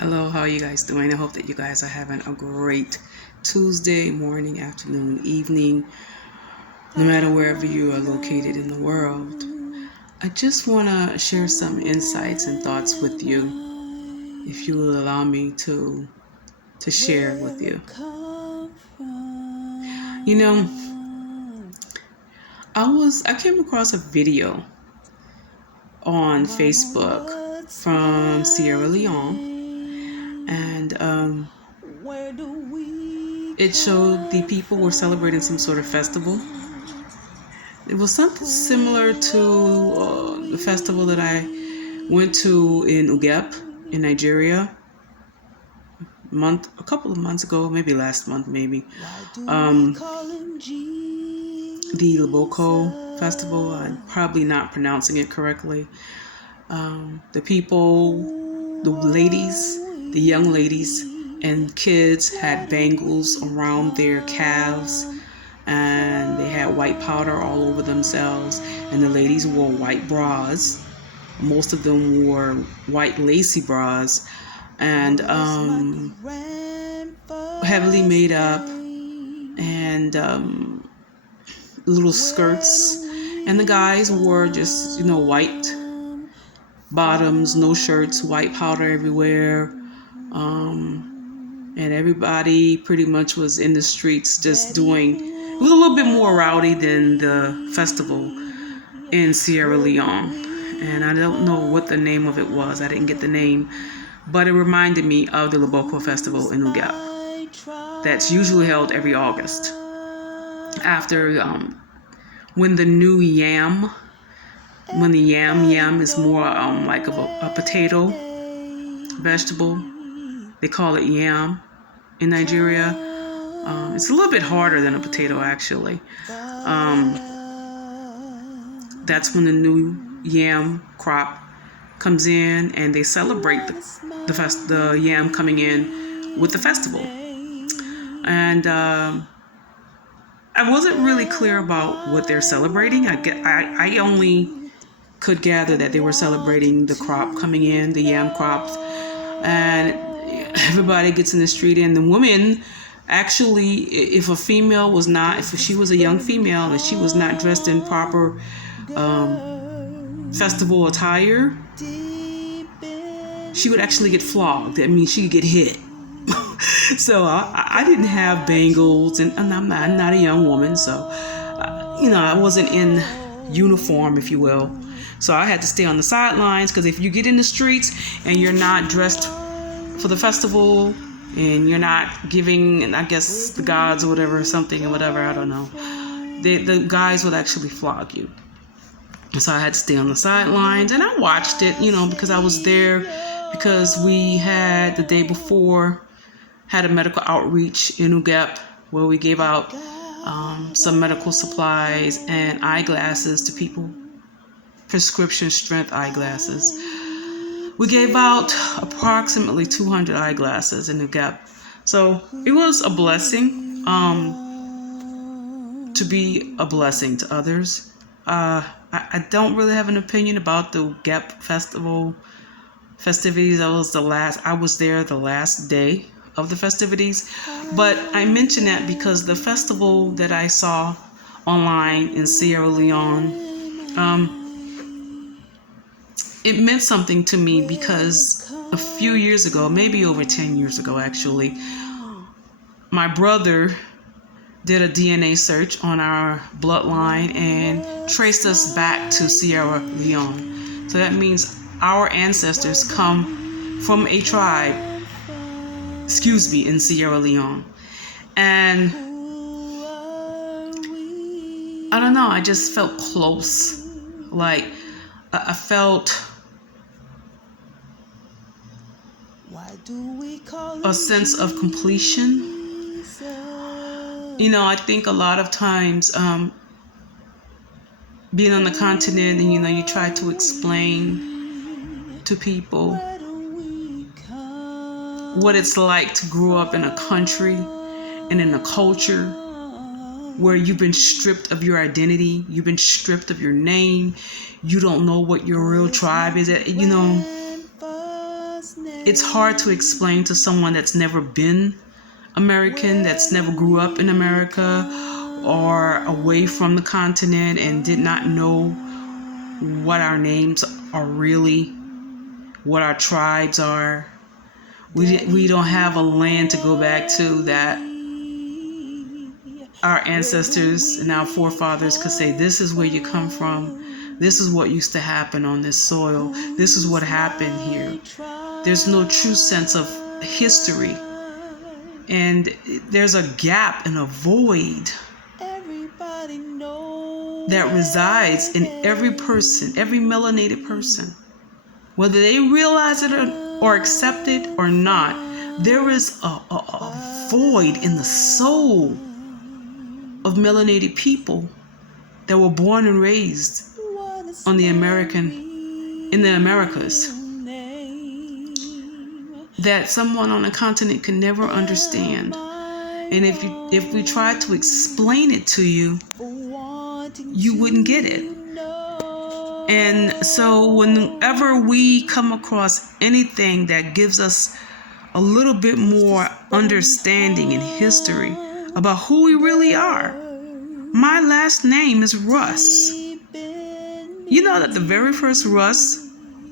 Hello, how are you guys doing? I hope that you guys are having a great Tuesday morning, afternoon, evening, no matter wherever you are located in the world. I just want to share some insights and thoughts with you, if you will allow me to share with you. You know, I came across a video on Facebook from Sierra Leone, and it showed the people were celebrating some sort of festival. It was something similar to the festival that I went to in Ugep in Nigeria a couple of months ago, maybe last month, maybe. The Leboko festival. I'm probably not pronouncing it correctly. The people, the ladies, the young ladies and kids had bangles around their calves, and they had white powder all over themselves, and the ladies wore white bras. Most of them wore white lacy bras, and heavily made up, and little skirts. And the guys wore just white bottoms, no shirts, white powder everywhere. And everybody pretty much was in the streets just doing. It was a little bit more rowdy than the festival in Sierra Leone. And I don't know what the name of it was. I didn't get the name. But it reminded me of the Leboko Festival in Ugep. That's usually held every August. After when the yam is more like a potato vegetable. They call it yam in Nigeria. It's a little bit harder than a potato, actually. That's when the new yam crop comes in, and they celebrate the yam coming in with the festival. And I wasn't really clear about what they're celebrating. I only could gather that they were celebrating the crop coming in, the yam crop, and everybody gets in the street. And the women, actually, if she was a young female and she was not dressed in proper festival attire, she would actually get flogged. I mean, she could get hit. So I didn't have bangles, and I'm not a young woman, so I wasn't in uniform, if you will. So I had to stay on the sidelines, because if you get in the streets and you're not dressed for the festival, and you're not giving, I guess, the gods or whatever, I don't know, the guys would actually flog you. So I had to stay on the sidelines, and I watched it, because I was there, because we had the day before had a medical outreach in Ugep where we gave out some medical supplies and eyeglasses to people, prescription strength eyeglasses. We gave out approximately 200 eyeglasses in Ugep. So it was a blessing to be a blessing to others. I don't really have an opinion about the Ugep festivities. I was there the last day of the festivities, but I mention that because the festival that I saw online in Sierra Leone, it meant something to me, because a few years ago, maybe over 10 years ago actually, my brother did a DNA search on our bloodline and traced us back to Sierra Leone. So that means our ancestors come from a tribe in Sierra Leone. And I don't know, I just felt close. Like, I felt a sense of completion. I think a lot of times, being on the continent, and you try to explain to people what it's like to grow up in a country and in a culture where you've been stripped of your identity, you've been stripped of your name, you don't know what your real tribe is. it's hard to explain to someone that's never been American, that's never grew up in America or away from the continent and did not know what our names are really, what our tribes are. We don't have a land to go back to that our ancestors and our forefathers could say, this is where you come from. This is what used to happen on this soil. This is what happened here. There's no true sense of history. And there's a gap and a void that resides in every person, every melanated person. Whether they realize it or accept it or not, there is a void in the soul of melanated people that were born and raised in the Americas, that someone on a continent can never understand. And if we tried to explain it to you, you wouldn't get it. And so whenever we come across anything that gives us a little bit more understanding in history about who we really are. My last name is Russ. You know that the very first Russ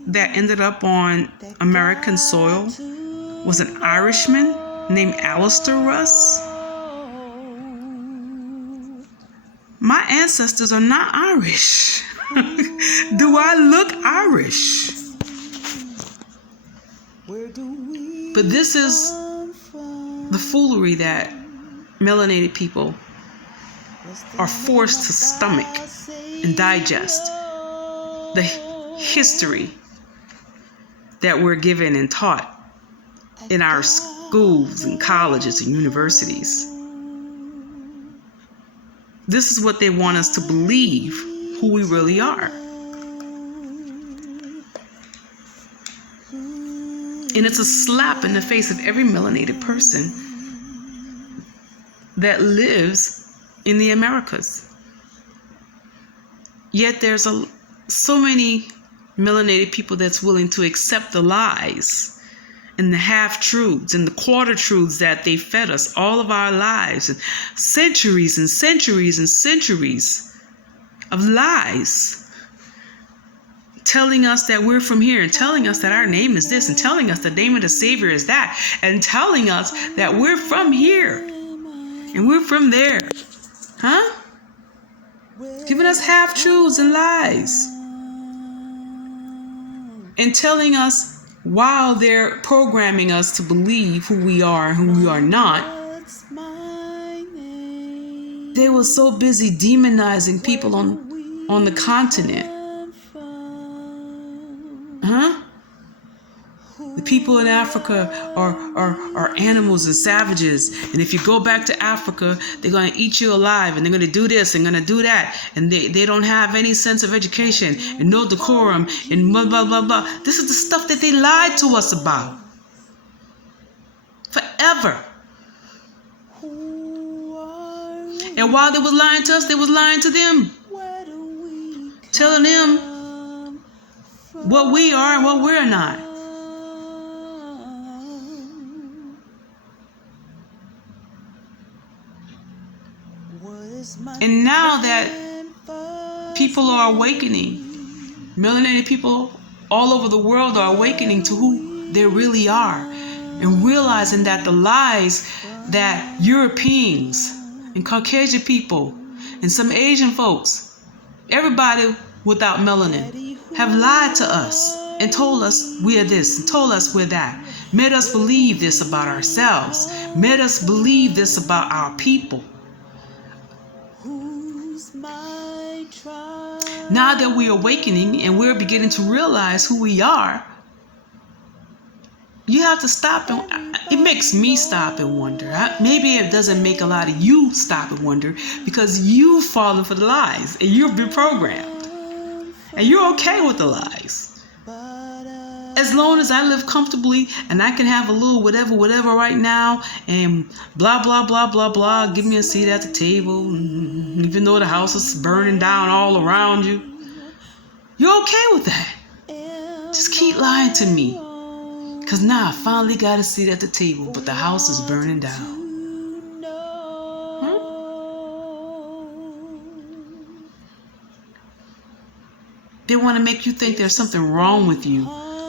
that ended up on American soil was an Irishman named Alistair Russ? My ancestors are not Irish. Do I look Irish? But this is the foolery that melanated people are forced to stomach and digest. The history that we're given and taught in our schools and colleges and universities. This is what they want us to believe who we really are. And it's a slap in the face of every melanated person that lives in the Americas. Yet there's so many melanated people that's willing to accept the lies and the half-truths and the quarter-truths that they fed us all of our lives, and centuries and centuries and centuries of lies, telling us that we're from here, and telling us that our name is this, and telling us the name of the Savior is that, and telling us that we're from here and we're from there. Huh? Giving us half-truths and lies. And telling us, while they're programming us to believe who we are and who we are not, they were so busy demonizing people on the continent. Huh? The people in Africa are animals and savages. And if you go back to Africa, they're going to eat you alive, and they're going to do this and going to do that. And they don't have any sense of education and no decorum and blah, blah, blah, blah. This is the stuff that they lied to us about. Forever. And while they was lying to us, they was lying to them. Telling them what we are and what we're not. And now that people are awakening, melanated people all over the world are awakening to who they really are, and realizing that the lies that Europeans and Caucasian people and some Asian folks, everybody without melanin, have lied to us and told us we're this and told us we're that, made us believe this about ourselves, made us believe this about our people. Now that we're awakening and we're beginning to realize who we are, you have to stop, and it makes me stop and wonder. Maybe it doesn't make a lot of you stop and wonder, because you've fallen for the lies and you've been programmed and you're okay with the lies. As long as I live comfortably and I can have a little whatever right now, and blah, blah, blah, blah, blah, give me a seat at the table, even though the house is burning down all around you, you're okay with that. Just keep lying to me. Because now I finally got a seat at the table, but the house is burning down. They want to make you think there's something wrong with you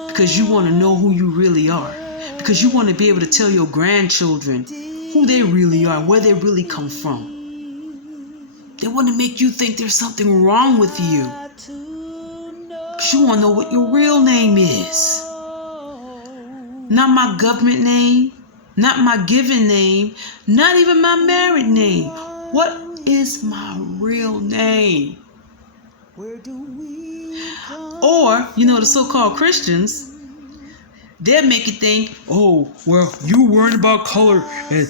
because you want to know who you really are. Because you want to be able to tell your grandchildren who they really are, where they really come from. They want to make you think there's something wrong with you. Because you want to know what your real name is. Not my government name, not my given name, not even my married name. What is my real name? Or, the so-called Christians, they'll make you think, oh, well, you worrying about color. And,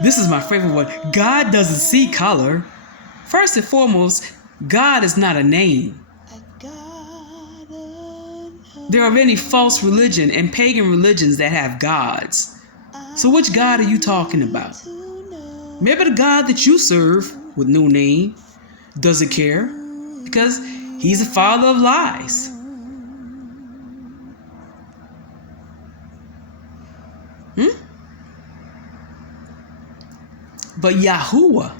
this is my favorite one. God doesn't see color. First and foremost, God is not a name. There are many false religion and pagan religions that have gods. So which God are you talking about? Maybe the God that you serve with no name doesn't care because he's the father of lies. But Yahuwah,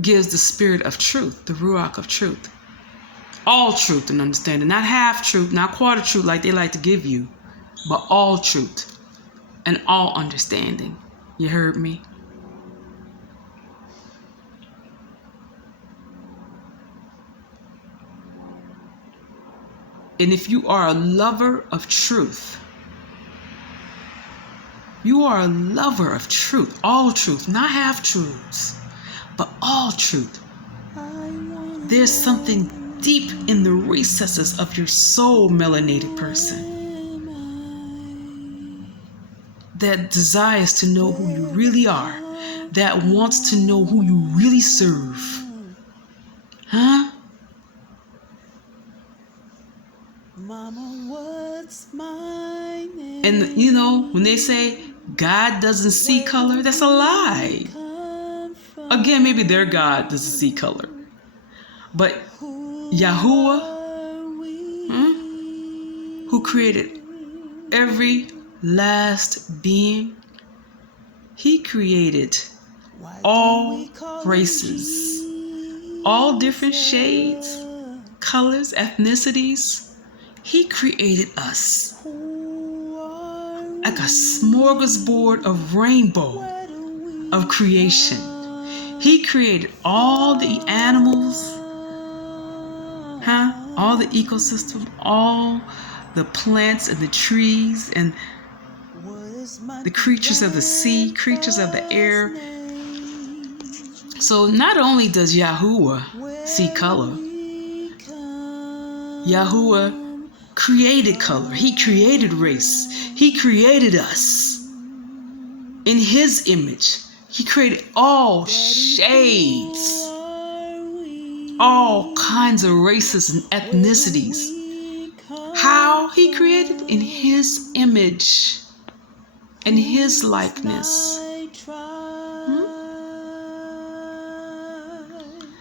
gives the spirit of truth, the Ruach of truth. All truth and understanding. Not half truth, not quarter truth like they like to give you, but all truth and all understanding. You heard me? And if you are a lover of truth, you are a lover of truth, all truth, not half truths, but all truth. There's something deep in the recesses of your soul, melanated person, that desires to know who you really are, that wants to know who you really serve. Huh? Mama, what's my name? And when they say God doesn't see color, that's a lie. Again, maybe their God doesn't see color. But Yahuwah, who created every last being, he created all races, all different shades, colors, ethnicities. He created us like a smorgasbord of rainbow of creation. He created all the animals, all the ecosystem, all the plants and the trees and the creatures of the sea, creatures of the air. So not only does Yahuwah see color, Yahuwah created color. He created race. He created us in his image. He created all shades, all kinds of races and ethnicities. How? He created in his image and his likeness.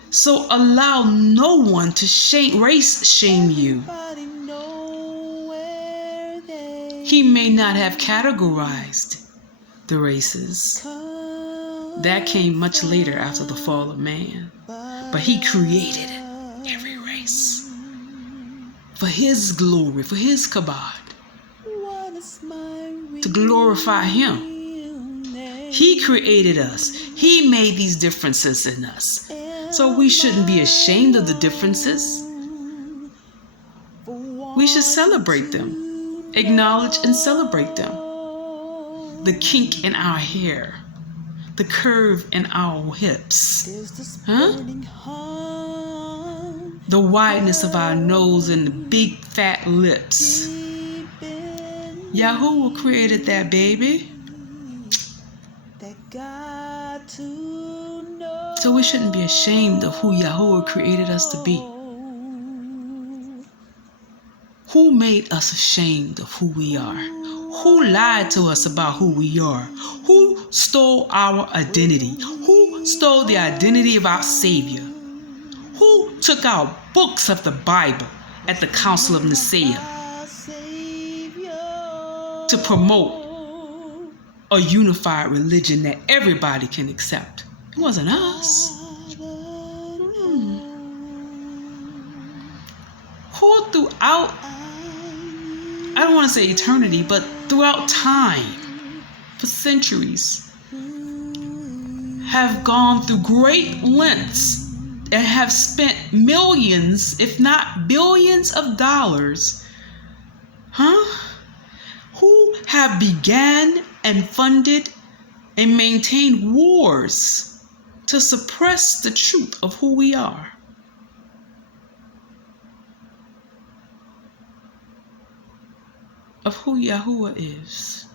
So allow no one to race shame you. He may not have categorized the races. That came much later after the fall of man. But he created every race for his glory, for his kabod, to glorify him. He created us. He made these differences in us. So we shouldn't be ashamed of the differences. We should celebrate them. Acknowledge and celebrate them. The kink in our hair, the curve in our hips, the wideness of our nose and the big fat lips. Yahuwah created that, baby. So we shouldn't be ashamed of who Yahuwah created us to be. Who made us ashamed of who we are? Who lied to us about who we are? Who stole our identity? Who stole the identity of our Savior? Who took our books of the Bible at the Council of Nicaea to promote a unified religion that everybody can accept? It wasn't us. Who throughout, I don't want to say eternity, but throughout time, for centuries, have gone through great lengths and have spent millions, if not billions of dollars, who have began and funded and maintained wars to suppress the truth of who we are. Of who Yahuwah is.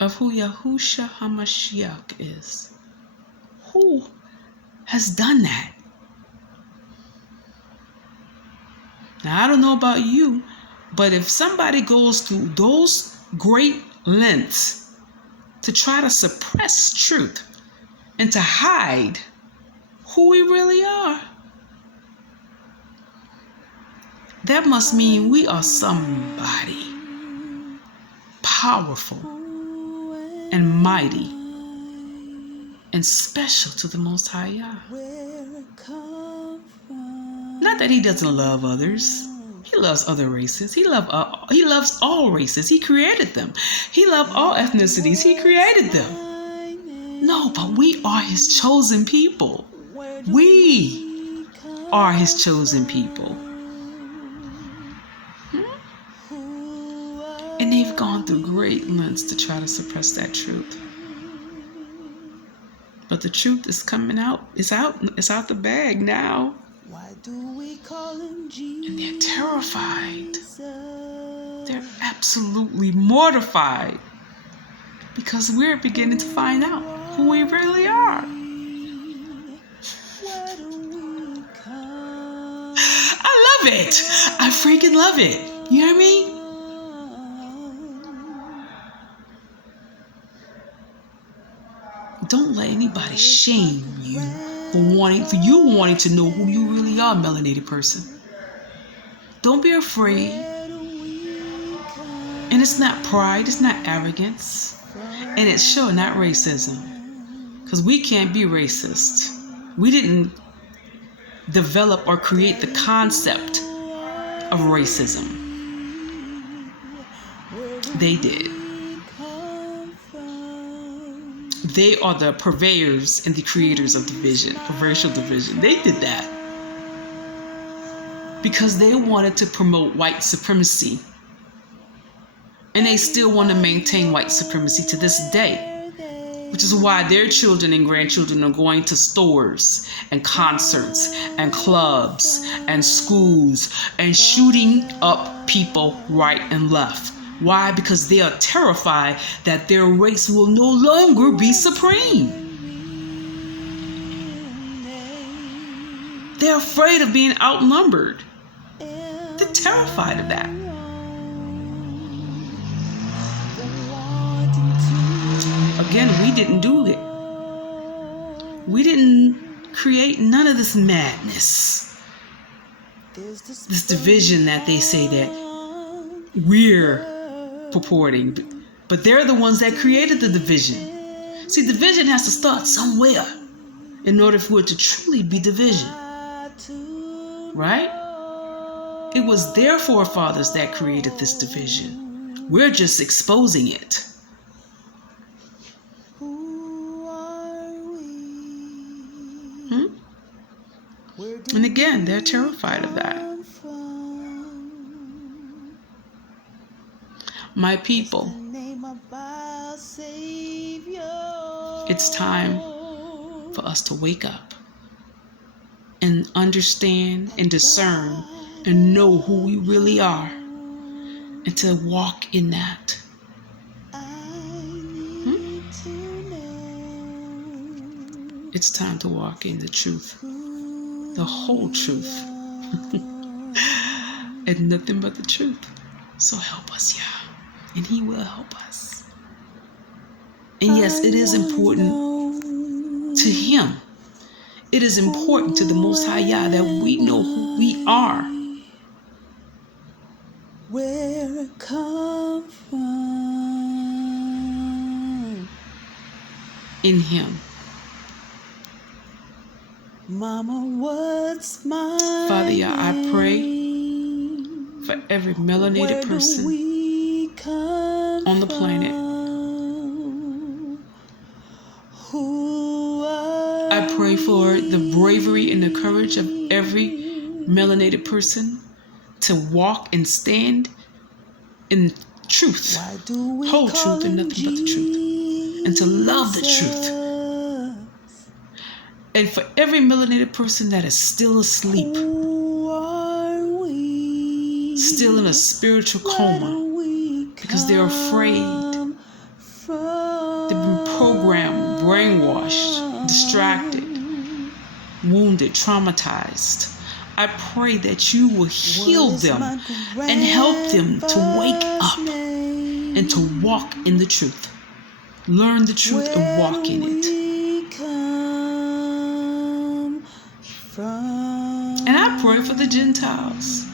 Of who Yahusha HaMashiach is. Who has done that? Now, I don't know about you, but if somebody goes through those great lengths to try to suppress truth and to hide who we really are, that must mean we are somebody powerful and mighty and special to the Most High Yah. Not that he doesn't love others. He loves other races. He loves all races. He created them. He loves all ethnicities. He created them. No, but we are his chosen people. We are his chosen people. And they've gone through great lengths to try to suppress that truth. But the truth is coming out. It's out the bag now. Why do we call him Jesus? And they're terrified. They're absolutely mortified. Because we're beginning to find out who we really are. I love it. I freaking love it. You hear me? Don't let anybody shame you for you wanting to know who you really are, melanated person. Don't be afraid. And it's not pride, it's not arrogance. And it's sure not racism. Because we can't be racist. We didn't develop or create the concept of racism. They did. They are the purveyors and the creators of division, of racial division. They did that because they wanted to promote white supremacy. And they still want to maintain white supremacy to this day, which is why their children and grandchildren are going to stores and concerts and clubs and schools and shooting up people right and left. Why? Because they are terrified that their race will no longer be supreme. They're afraid of being outnumbered. They're terrified of that. Again, we didn't do it. We didn't create none of this madness. This division that they say that we're purporting, but they're the ones that created the division. See, division has to start somewhere in order for it to truly be division, right? It was their forefathers that created this division. We're just exposing it. And again, they're terrified of that. My people, it's time for us to wake up and understand and discern and know who we really are and to walk in that. It's time to walk in the truth, the whole truth, and nothing but the truth. So help us, Yah, and He will help us. And yes, it is important to Him. It is important to the Most High Yah that we know who we are. Where it come from. In Him. Mama, what's my Father Yah, I pray name? for every melanated Where do person we come on the planet. from? Who are I pray for the bravery and the courage of every melanated person to walk and stand in truth, Why do we whole call truth and him nothing but the truth, and to love the truth. Jesus? And for every melanated person that is still asleep, Who are we? still in a spiritual Where coma, do we because they're afraid. come from? They've been programmed, brainwashed, distracted, wounded, traumatized. I pray that you will heal them and help them to wake up and to walk in the truth. Learn the truth and walk in it. And I pray for the Gentiles,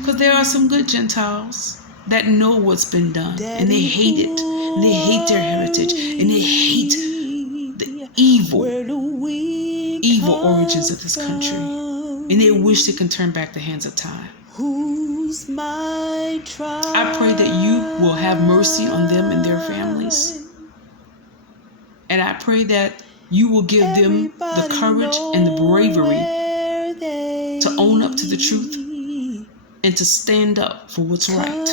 because there are some good Gentiles that know what's been done, and they hate it, and they hate their heritage, and they hate the evil origins of this country, and they wish they can turn back the hands of time. Who's my tribe? I pray that you will have mercy on them and their families, and I pray that you will give them the courage and the bravery to own up to the truth and to stand up for what's right.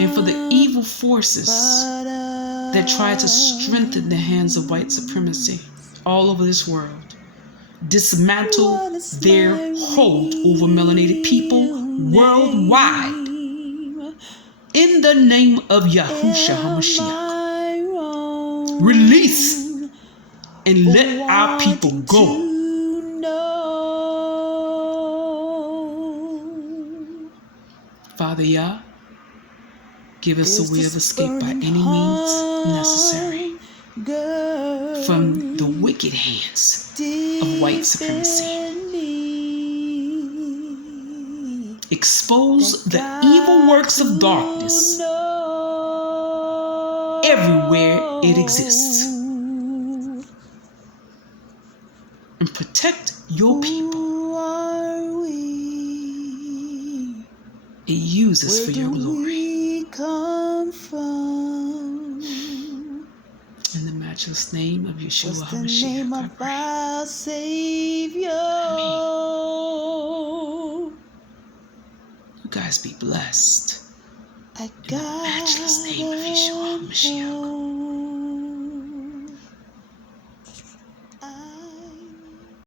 And for the evil forces that try to strengthen the hands of white supremacy all over this world, dismantle their hold over melanated people worldwide. In the name of Yahushua HaMashiach, release and let our people go. Father Yah, give us a way of escape by any means necessary from the wicked hands of white supremacy. Expose the evil works of darkness everywhere it exists, and protect your people and use us for your glory. In the matchless name of Yeshua HaMashiach, I pray. Savior? Amen. You guys be blessed. I In the matchless name of Yeshua HaMashiach.